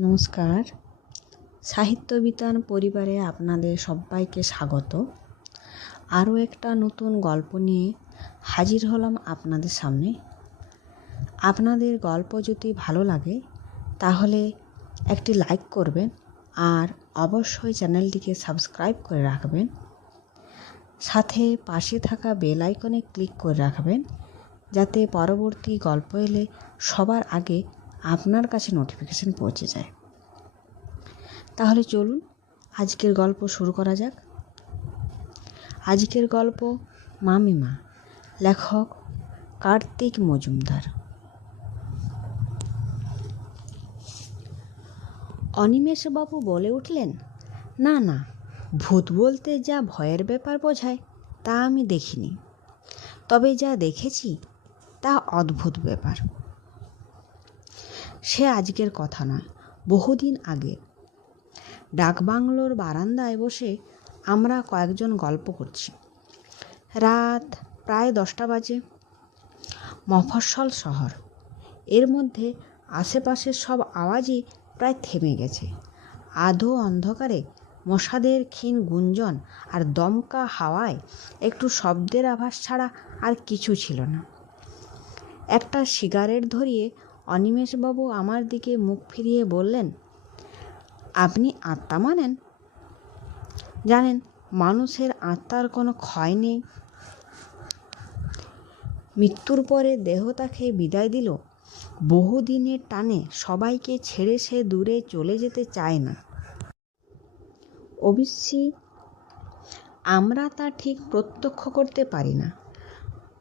নমস্কার। সাহিত্যবিতান পরিবারে আপনাদের সবাইকে স্বাগত। আরও একটা নতুন গল্প নিয়ে হাজির হলাম আপনাদের সামনে। আপনাদের গল্প যদি ভালো লাগে, তাহলে একটি লাইক করবেন আর অবশ্যই চ্যানেলটিকে সাবস্ক্রাইব করে রাখবেন। সাথে পাশে থাকা বেল আইকনে ক্লিক করে রাখবেন, যাতে পরবর্তী গল্প এলে সবার আগে আপনার কাছে নোটিফিকেশন পৌঁছে যায়। তাহলে চলুন আজকের গল্প শুরু করা যাক। আজকের গল্প মামিমা, লেখক কার্তিক মজুমদার। অনিমেষবাবু বলে উঠলেন, না না, ভূত বলতে যা ভয়ের ব্যাপার বোঝায়, তা আমি দেখিনি। তবে যা দেখেছি, তা অদ্ভুত ব্যাপার। সে আজকের কথা নয় বহুদিন আগে। ডাকবাংলোর বারান্দায় বসে আমরা কয়েকজন গল্প করছি। রাত প্রায় দশটা বাজে। মফস্বল শহর। এর মধ্যে আশেপাশের সব আওয়াজই প্রায় থেমে গেছে। আধো অন্ধকারে মশাদের ক্ষীণ গুঞ্জন আর দমকা হাওয়ায় একটু শব্দের আভাস ছাড়া আর কিছু ছিল না। একটা সিগারেট ধরিয়ে অনিমেষবাবু আমার দিকে মুখ ফিরিয়ে বললেন, আপনি আত্মা মানেন? জানেন, মানুষের আত্মার কোনো ক্ষয় নেই। মৃত্যুর পরে দেহ তাকে বিদায় দিল। বহুদিনের টানে সবাইকে ছেড়ে সে দূরে চলে যেতে চায় না। অবশ্যই আমরা তা ঠিক প্রত্যক্ষ করতে পারি না।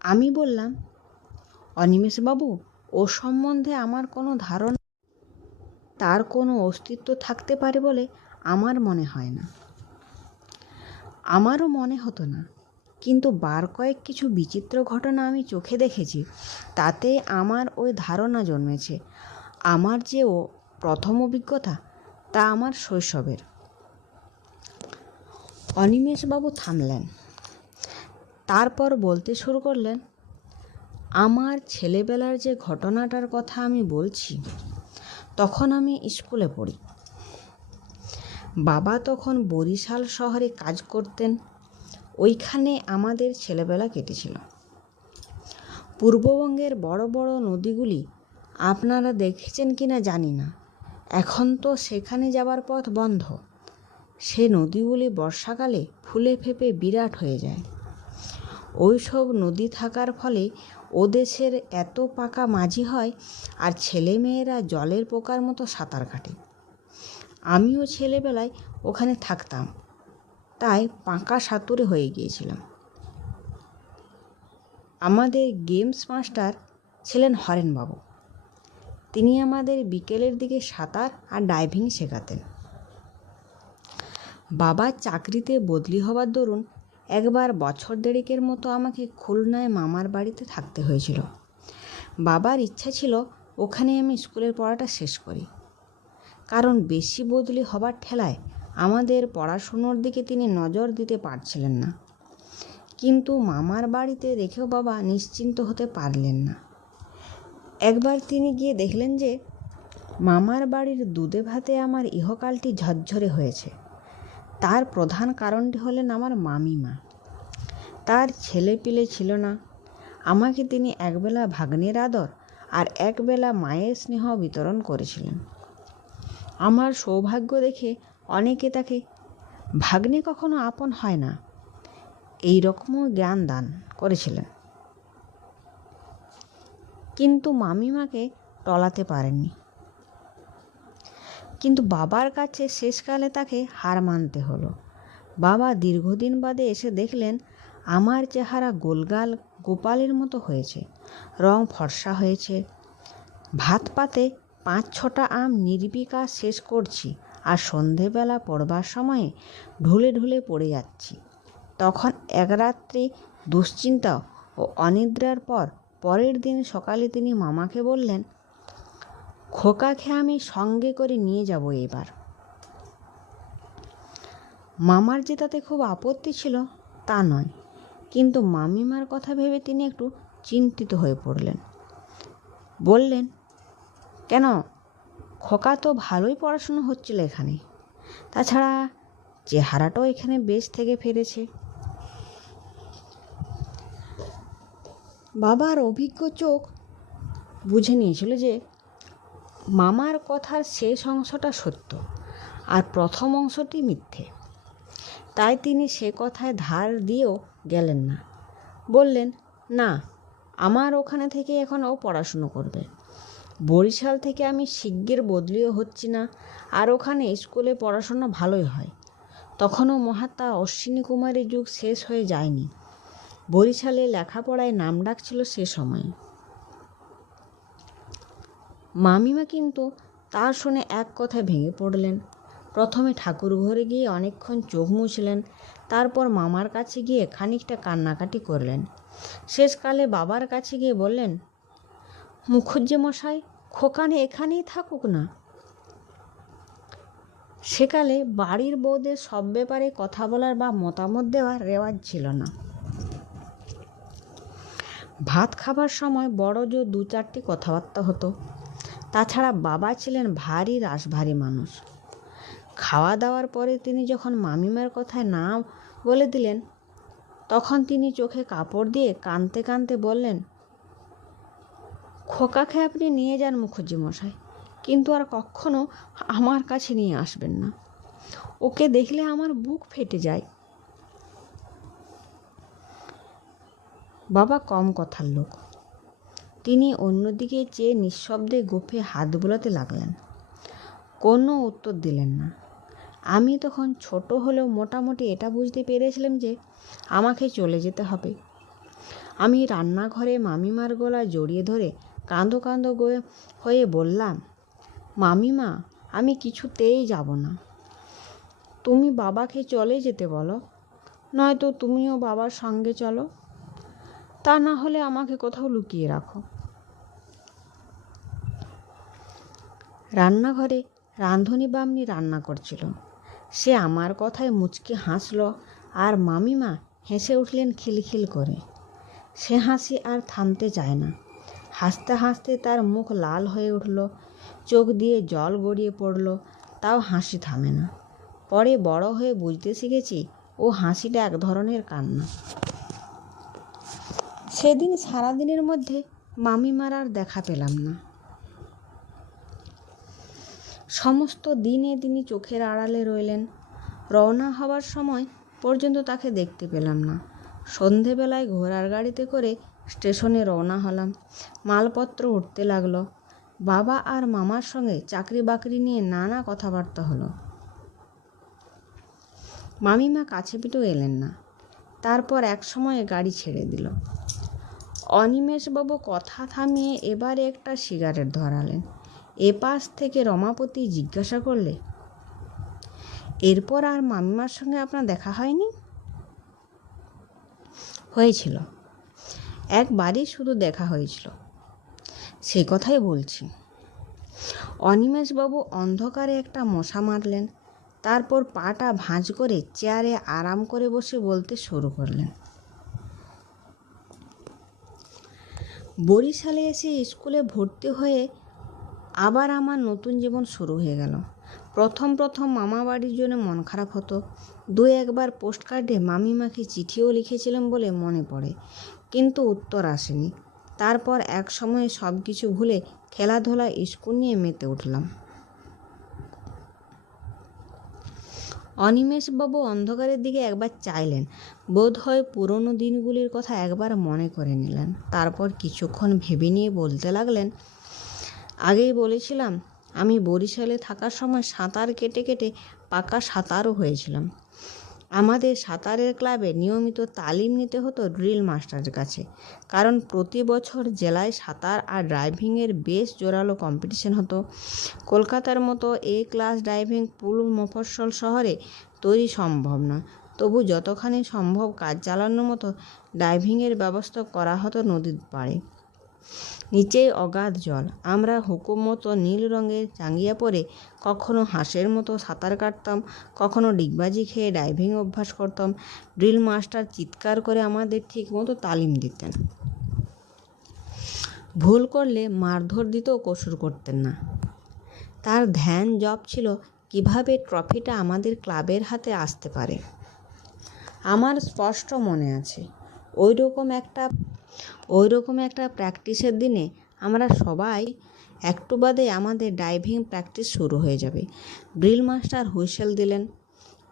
আমি বললাম অনিমেষবাবু ও সম্বন্ধে আমার কোনো ধারণা, তার কোনো অস্তিত্ব থাকতে পারে বলে আমার মনে হয় না। আমারও মনে হতো না, কিন্তু বার কয়েক কিছু বিচিত্র ঘটনা আমি চোখে দেখেছি, তাতে আমার ওই ধারণা জন্মেছে। আমার যে ও প্রথম অভিজ্ঞতা, তা আমার শৈশবের। অনিমেষবাবু থামলেন। তারপর বলতে শুরু করলেন আমার ছেলেবেলার যে ঘটনাটার কথা আমি বলছি, তখন আমি স্কুলে পড়ি। বাবা তখন বরিশাল শহরে কাজ করতেন। ওইখানে আমাদের ছেলেবেলা কেটেছিল। পূর্ববঙ্গের বড় বড় নদীগুলি আপনারা দেখেছেন কি না জানি না। এখন তো সেখানে যাবার পথ বন্ধ। সে নদীগুলি বর্ষাকালে ফুলে ফেপে বিরাট হয়ে যায়। ওই সব নদী থাকার ফলে ও দেশের এত পাকা মাঝি হয় আর ছেলেমেয়েরা জলের পোকার মতো সাঁতার কাটে। আমিও ছেলেবেলায় ওখানে থাকতাম, তাই পাকা সাঁতুরে হয়ে গিয়েছিলাম। আমাদের গেমস মাস্টার ছিলেন হরেনবাবু। তিনি আমাদের বিকেলের দিকে সাঁতার আর ডাইভিং শেখাতেন। বাবা চাকরিতে বদলি হবার দরুন একবার বছর দেড়েকের মতো আমাকে খুলনায় মামার বাড়িতে থাকতে হয়েছিল। বাবার ইচ্ছা ছিল ওখানে আমি স্কুলের পড়াটা শেষ করি। কারণ বেশি বদলি হবার ঠেলায় আমাদের পড়াশুনোর দিকে তিনি নজর দিতে পারছিলেন না। কিন্তু মামার বাড়িতে রেখেও বাবা নিশ্চিন্ত হতে পারলেন না। একবার তিনি গিয়ে দেখলেন যে মামার বাড়ির দুধে ভাতে আমার ইহকালটি ঝরঝরে হয়েছে। তার প্রধান কারণটি হলেন আমার মামিমা। তার ছেলে পিলে ছিল না। আমাকে তিনি একবেলা ভাগ্নের আদর আর একবেলা মায়ের স্নেহ বিতরণ করেছিলেন। আমার সৌভাগ্য দেখে অনেকে তাকে, ভাগ্নে কখনো আপন হয় না। এই রকমও জ্ঞান দান করেছিলেন। কিন্তু মামিমাকে টলাতে পারেননি। কিন্তু বাবার কাছে শেষকালে তাকে হার মানতে হলো। বাবা দীর্ঘদিন বাদে এসে দেখলেন, আমার চেহারা গোলগাল গোপালের মতো হয়েছে, রং ফর্সা হয়েছে। ভাত পাতে পাঁচ ছটা আম নির্বিকার শেষ করছি আর সন্ধেবেলা পড়বার সময়ে ঢুলে ঢুলে পড়ে যাচ্ছি। তখন এক রাত্রি দুশ্চিন্তা ও অনিদ্রার পর পরের দিন সকালে তিনি মামাকে বললেন খোকাকে আমি সঙ্গে করে নিয়ে যাব এবার। মামার যে তাতে খুব আপত্তি ছিল, তা নয়। কিন্তু মামিমার কথা ভেবে তিনি একটু চিন্তিত হয়ে পড়লেন। বললেন, কেন? খোকা তো ভালোই পড়াশুনো হচ্ছিল এখানে। তাছাড়া চেহারাটাও এখানে বেশ থেকে ফেরেছে বাবার অভিজ্ঞ চোখ বুঝে নিয়েছিল যে মামার কথার শেষ অংশটা সত্য আর প্রথম অংশটি মিথ্যে। তাই তিনি সে কথায় ধার দিয়েও গেলেন না। বললেন, না, আমার ওখানে থেকে এখন ও পড়াশুনো করবে। বরিশাল থেকে আমি শিগগির বদলিও হচ্ছি না আর ওখানে স্কুলে পড়াশোনা ভালোই হয়। তখনও মহাত্মা অশ্বিনী কুমারের যুগ শেষ হয়ে যায়নি। বরিশালে লেখাপড়ায় নাম ডাকছিল সে সময়ে। মামিমা কিন্তু তার শুনে এক কথায় ভেঙে পড়লেন। প্রথমে ঠাকুর ঘরে গিয়ে অনেকক্ষণ চোখ মুছলেন, তারপর মামার কাছে গিয়ে খানিকটা কান্নাকাটি করলেন। শেষকালে বাবার কাছে গিয়ে বললেন, মুখুজ্জে মশাই, খোকানে এখানেই থাকুক না। সেকালে বাড়ির বউদের সব ব্যাপারে কথা বলার বা মতামত দেওয়ার রেওয়াজ ছিল না। ভাত খাবার সময় বড় জোর দু চারটি কথাবার্তা হতো। তাছাড়া বাবা ছিলেন ভারী রাশভারী মানুষ। খাওয়া দাওয়ার পরে তিনি যখন মামিমার কথায় না বলে দিলেন, তখন তিনি চোখে কাপড় দিয়ে কানতে কানতে বললেন খোকাকে আপনি নিয়ে যান মুখুজ্জি মশাই, কিন্তু আর কখনো আমার কাছে নিয়ে আসবেন না। ওকে দেখলে আমার বুক ফেটে যায়। বাবা কম কথার লোক। তিনি অন্যদিকে চেয়ে নিঃশব্দে গোফে হাত বোলাতে লাগলেন। কোনো উত্তর দিলেন না। আমি তখন ছোট হলেও মোটামুটি এটা বুঝতে পেরেছিলাম যে আমাকে চলে যেতে হবে। আমি রান্নাঘরে মামিমার গলা জড়িয়ে ধরে কাঁদো কাঁদো হয়ে বললাম, মামিমা, আমি কিছুতেই যাব না। তুমি বাবাকে চলে যেতে বলো, নয়তো তুমিও বাবার সঙ্গে চলো। তা না হলে আমাকে কোথাও লুকিয়ে রাখো। রান্নাঘরে রাঁধুনি বামনি রান্না করছিল। সে আমার কথায় মুচকি হাসল আর মামিমা হেসে উঠলেন খিলখিল করে। সে হাসি আর থামতে চায় না। হাসতে হাসতে তার মুখ লাল হয়ে উঠল, চোখ দিয়ে জল গড়িয়ে পড়ল, তাও হাসি থামে না। পরে বড় হয়ে বুঝতে শিখেছি ও হাসিটা এক ধরনের কান্না। সেদিন সারাদিনের মধ্যে মামিমার আর দেখা পেলাম না। সমস্ত দিনে তিনি চোখের আড়ালে রইলেন। রওনা হওয়ার সময় পর্যন্ত তাকে দেখতে পেলাম না। সন্ধেবেলায় ঘোড়ার গাড়িতে করে স্টেশনে রওনা হলাম। মালপত্র উঠতে লাগল। বাবা আর মামার সঙ্গে চাকরি বাকরি নিয়ে নানা কথাবার্তা হলো। মামিমা কাছে পিঠেও এলেন না। তারপর এক সময়ে গাড়ি ছেড়ে দিল। অনিমেষবাবু কথা থামিয়ে এবারে একটা সিগারেট ধরালেন। এপাশ থেকে রমাপতি জিজ্ঞাসা করলে, এরপর আর মামিমার সঙ্গে আপনার দেখা হয়নি? হয়েছিল। একবারই শুধু দেখা হয়েছিল। সে কথাই বলছি। অনিমেষবাবু অন্ধকারে একটা মশা মারলেন, তারপর পাটা ভাঁজ করে চেয়ারে আরাম করে বসে বলতে শুরু করলেন। বরিশালে এসে স্কুলে ভর্তি হয়ে আবার আমার নতুন জীবন শুরু হয়ে গেল। প্রথম প্রথম মামা বাড়ির জন্য মন খারাপ হতো। দু একবার পোস্ট কার্ডে মামিমাকে চিঠিও লিখেছিলাম বলে মনে পড়ে, কিন্তু উত্তর আসেনি। তারপর এক সময়ে সব কিছু ভুলে খেলাধুলা, স্কুল নিয়ে মেতে উঠলাম। অনিমেষবাবু অন্ধকারের দিকে একবার চাইলেন। বোধ হয় পুরনো দিনগুলির কথা একবার মনে করে নিলেন। তারপর কিছুক্ষণ ভেবে নিয়ে বলতে লাগলেন আগেই বলেছিলাম, আমি বরিশালে থাকার সময় সাঁতার কেটে কেটে পাকা সাঁতারও হয়েছিলাম। আমাদের সাঁতারের ক্লাবে নিয়মিত তালিম নিতে হতো ড্রিল মাস্টারের কাছে। কারণ প্রতি বছর জেলায় সাঁতার আর ড্রাইভিংয়ের বেশ জোরালো কম্পিটিশন হতো। কলকাতার মতো এ ক্লাস ড্রাইভিং পুল মফস্বল শহরে তৈরি সম্ভব নয় তবু যতখানি সম্ভব কাজ চালানোর মতো ড্রাইভিংয়ের ব্যবস্থা করা হতো নদীর পাড়ে। নিচেই অগাধ জল। আমরা হুকুম মতো নীল রঙের চাঙ্গিয়া পরে কখনো হাঁসের মতো সাঁতার কাটতাম, কখনো ডিগবাজি খেয়ে ডাইভিং অভ্যাস করতাম। ড্রিল মাস্টার চিৎকার করে আমাদের ঠিক মতো তালিম দিতেন। ভুল করলে মারধর দিতেও কসুর করতেন না। তার ধ্যান জব ছিল কীভাবে ট্রফিটা আমাদের ক্লাবের হাতে আসতে পারে। আমার স্পষ্ট মনে আছে ওই রকম একটা ওই রকম একটা প্র্যাকটিসের দিনে আমরা সবাই একটু বাদে আমাদের ডাইভিং প্র্যাকটিস শুরু হয়ে যাবে। ড্রিল মাস্টার হুইসেল দিলেন,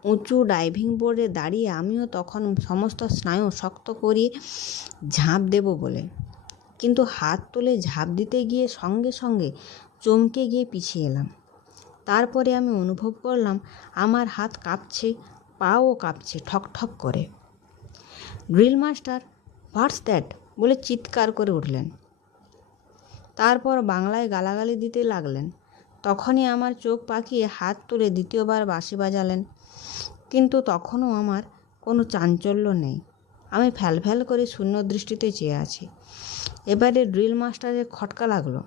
উঁচু ডাইভিং বোর্ডে দাঁড়িয়ে আমিও তখন সমস্ত স্নায়ু শক্ত করিয়ে ঝাঁপ দেব বলে। কিন্তু হাত তুলে ঝাঁপ দিতে গিয়ে সঙ্গে সঙ্গে চমকে গিয়ে পিছিয়ে এলাম। তারপরে আমি অনুভব করলাম, আমার হাত কাঁপছে, পাও কাঁপছে ঠক ঠক করে। Drill master, what's that? বলে চিৎকার করে উঠলেন। তারপর বাংলায় গালাগালি দিতে লাগলেন। তখনই আমার চোখ পাকিয়ে হাত তুলে দ্বিতীয়বার বাঁশি বাজালেন। কিন্তু তখনও আমার কোনো চাঞ্চল্য নেই। আমি ফ্যাল ফ্যাল করে শূন্য দৃষ্টিতে চেয়ে আছি। এবারে ড্রিল মাস্টারের খটকা লাগল।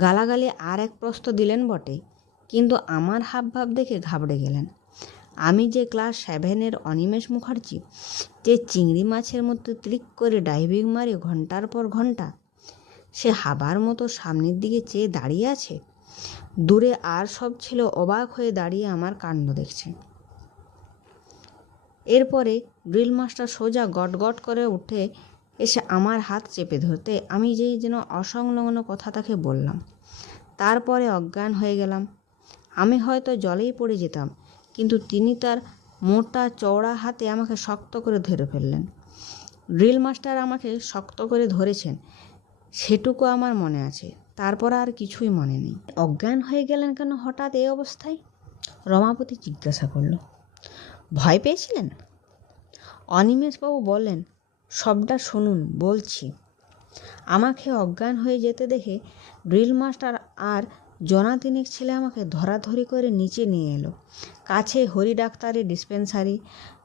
গালাগালি আর এক প্রস্ত দিলেন বটে, কিন্তু আমার হাবভাব দেখে ঘাবড়ে গেলেন। আমি যে ক্লাস সেভেনের অনিমেষ মুখার্জি, যে চিংড়ি মাছের মতো ক্লিক করে ডাইভিং মারে ঘণ্টার পর ঘণ্টা, সে হাবার মতো সামনের দিকে চেয়ে দাঁড়িয়ে আছে? দূরে আর সব ছিল অবাক হয়ে দাঁড়িয়ে আমার কাণ্ড দেখছে। এরপরে ড্রিল মাস্টার সোজা গট গট করে উঠে এসে আমার হাত চেপে ধরতে আমি যেই যেন অসংলগ্ন কথা তাকে বললাম। তারপরে অজ্ঞান হয়ে গেলাম। আমি হয়তো জলেই পড়ে যেতাম। কিন্তু তিনি তার মোটা চওড়া হাতে আমাকে শক্ত করে ধরে ফেললেন। ড্রিল মাস্টার আমাকে শক্ত করে ধরেছেন, সেটুকু আমার মনে আছে, তারপর আর কিছুই মনে নেই। অজ্ঞান হয়ে গেলেন কেন হঠাৎ এই অবস্থায়? রমাপতি জিজ্ঞাসা করল, ভয় পেয়েছিলেন? অনিমেষবাবু বললেন, সবটা শুনুন, বলছি। আমাকে অজ্ঞান হয়ে যেতে দেখে ড্রিল মাস্টার আর জনা ছেলে আমাকে ধরাধরি করে নিচে নিয়ে এলো। কাছে হরি ডাক্তারের ডিসপেন্সারি।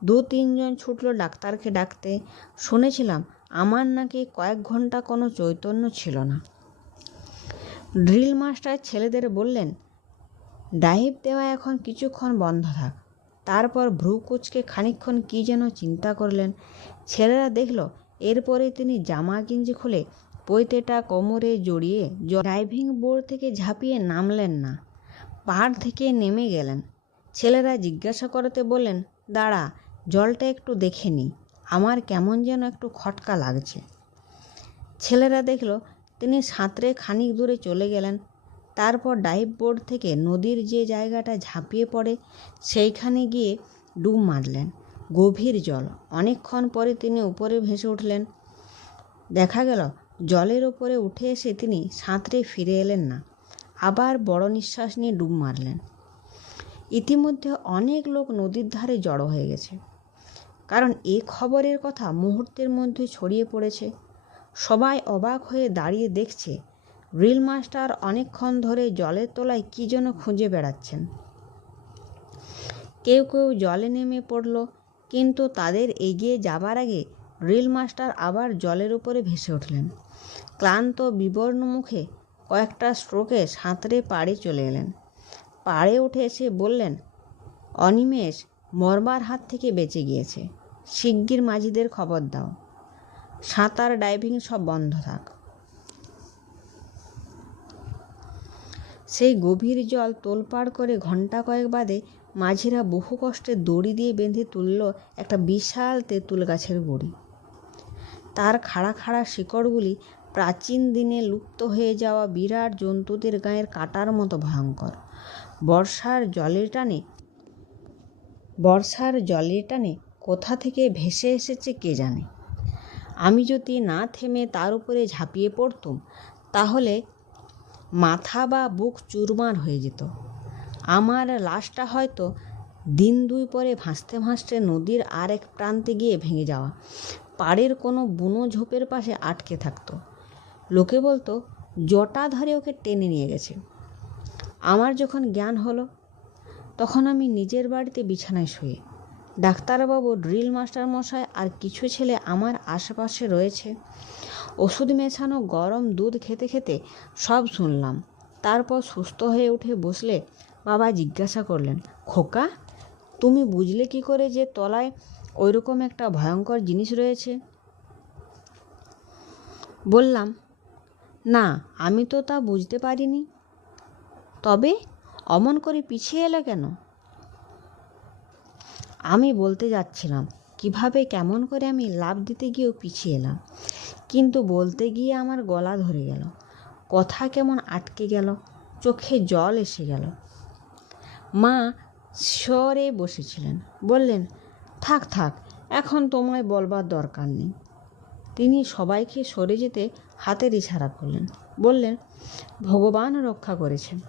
দু তিনজন ছুটলো ডাক্তারকে ডাকতে। শুনেছিলাম, আমার নাকি কয়েক ঘণ্টা কোনো চৈতন্য ছিল না। ড্রিল মাস্টার ছেলেদের বললেন, ডাইভ দেওয়া এখন কিছুক্ষণ বন্ধ থাক। তারপর ভ্রু কুচকে খানিকক্ষণ কী যেন চিন্তা করলেন। ছেলেরা দেখল, এরপরে তিনি জামা গেঞ্জি খুলে পৈতেটা কোমরে জড়িয়ে ড্রাইভিং বোর্ড থেকে ঝাঁপিয়ে নামলেন না। পাহাড় থেকে নেমে গেলেন। ছেলেরা জিজ্ঞাসা করতে বললেন, দাঁড়া, জলটা একটু দেখে নি। আমার কেমন যেন একটু খটকা লাগছে। ছেলেরা দেখল, তিনি সাঁতরে খানিক দূরে চলে গেলেন। তারপর ডাইভ বোর্ড থেকে নদীর যে জায়গাটা ঝাঁপিয়ে পড়ে, সেইখানে গিয়ে ডুব মারলেন। গভীর জল। অনেকক্ষণ পরে তিনি উপরে ভেসে উঠলেন। দেখা গেল জলের ওপরে উঠে এসে তিনি সাঁতরে ফিরে এলেন না। আবার বড় নিঃশ্বাস নিয়ে ডুব মারলেন। ইতিমধ্যে অনেক লোক নদীর ধারে জড়ো হয়ে গেছে। কারণ এ খবরের কথা মুহূর্তের মধ্যে ছড়িয়ে পড়েছে। সবাই অবাক হয়ে দাঁড়িয়ে দেখছে, রিল মাস্টার অনেকক্ষণ ধরে জলের তলায় কী যেন খুঁজে বেড়াচ্ছেন। কেউ কেউ জলে নেমে পড়ল, কিন্তু তাদের এগিয়ে যাবার আগে রিল মাস্টার আবার জলের উপরে ভেসে উঠলেন। ক্লান্ত বিবর্ণ মুখে কয়েকটা স্ট্রোকে সাঁতরে পাড়ে চলে এলেন। পাড়ে উঠে এসে বললেন, অনিমেষ মরবার হাত থেকে বেঁচে গিয়েছে। শিগগির মাঝিদের খবর দাও। সাঁতার ডাইভিং সব বন্ধ থাক সেই গভীর জল তোলপাড় করে ঘণ্টা কয়েক বাদে মাঝিরা বহু কষ্টে দড়ি দিয়ে বেঁধে তুলল একটা বিশাল তেঁতুল গাছের গুড়ি। তার খাড়া খাড়া শিকড়গুলি প্রাচীন দিনে লুপ্ত হয়ে যাওয়া বিরাট জন্তুদের গায়ের কাটার মতো ভয়ঙ্কর। বর্ষার জলের টানে, বর্ষার জলের টানে কোথা থেকে ভেসে এসেছে কে জানে? আমি যদি না থেমে তার উপরে ঝাঁপিয়ে পড়তুম, তাহলে মাথা বা বুক চুরমার হয়ে যেত। আমার লাশটা হয়তো দিন দুই পরে ভাসতে ভাসতে নদীর আর এক প্রান্তে গিয়ে ভেঙে যাওয়া। পাড়ের কোনো বুনো ঝোপের পাশে আটকে থাকতো। লোকে বলতো, জটা ধরে ওকে টেনে নিয়ে গেছে। আমার যখন জ্ঞান হলো, তখন আমি নিজের বাড়িতে বিছানায় শুয়ে ডাক্তারবাবু, ড্রিল মাস্টার মশাই আর কিছু ছেলে আমার আশেপাশে রয়েছে। ওষুধ মেশানো, গরম দুধ খেতে খেতে সব শুনলাম। তারপর সুস্থ হয়ে উঠে বসলে বাবা জিজ্ঞাসা করলেন, খোকা, তুমি বুঝলে কি করে যে তলায় ওইরকম একটা ভয়ঙ্কর জিনিস রয়েছে? বললাম না, আমি তো তা বুঝতে পারিনি। তবে অমন করে পিছিয়ে এলো কেন? আমি বলতে যাচ্ছিলাম, কীভাবে কেমন করে আমি লাভ দিতে গিয়েও পিছিয়ে এলাম। কিন্তু বলতে গিয়ে আমার গলা ধরে গেল। কথা কেমন আটকে গেল, চোখে জল এসে গেল। মা সরে বসেছিলেন, বললেন, থাক থাক, এখন তোমায় বলবার দরকার নেই। তিনি সবাইকে সরে যেতে হাতের ইশারা করলেন। বললেন, ভগবান রক্ষা করেছেন।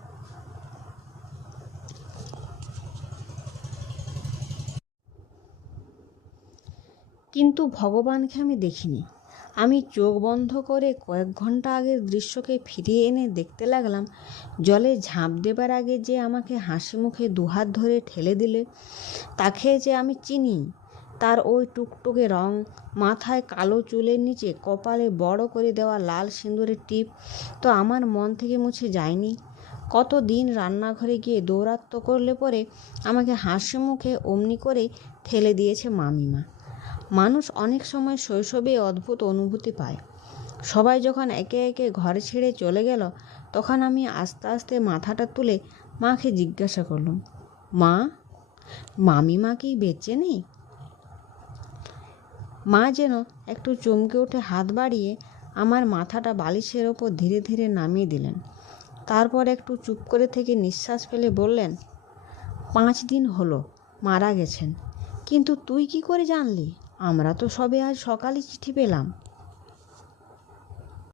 কিন্তু ভগবানকে আমি দেখিনি। আমি চোখ বন্ধ করে কয়েক ঘণ্টা আগের দৃশ্যকে ফিরিয়ে এনে দেখতে লাগলাম, জলে ঝাঁপ দেবার আগে যে আমাকে হাসি মুখে দুহাত ধরে ঠেলে দিলে, তাকে যে আমি চিনি। তার ওই টুকটুকে রং, মাথায় কালো চুলের নিচে, কপালে বড় করে দেওয়া লাল সিঁদুরের টিপ তো আমার মন থেকে মুছে যায়নি। কত দিন রান্নাঘরে গিয়ে দৌরাত্ম করলে পরে আমাকে হাসি মুখে অমনি করে ঠেলে দিয়েছে মামিমা। মানুষ অনেক সময় শৈশবে অদ্ভুত অনুভূতি পায়। সবাই যখন একে একে ঘর ছেড়ে চলে গেল, তখন আমি আস্তে আস্তে মাথাটা তুলে মাকে জিজ্ঞাসা করলাম, মা, মামিমা কি বেঁচে নেই? মা যেন একটু চমকে উঠে হাত বাড়িয়ে আমার মাথাটা বালিশের ওপর ধীরে ধীরে নামিয়ে দিলেন। তারপর একটু চুপ করে থেকে নিঃশ্বাস ফেলে বললেন, পাঁচ দিন হলো, মারা গেছেন। কিন্তু তুই কি করে জানলি? আমরা তো সবে আজ সকালে চিঠি পেলাম।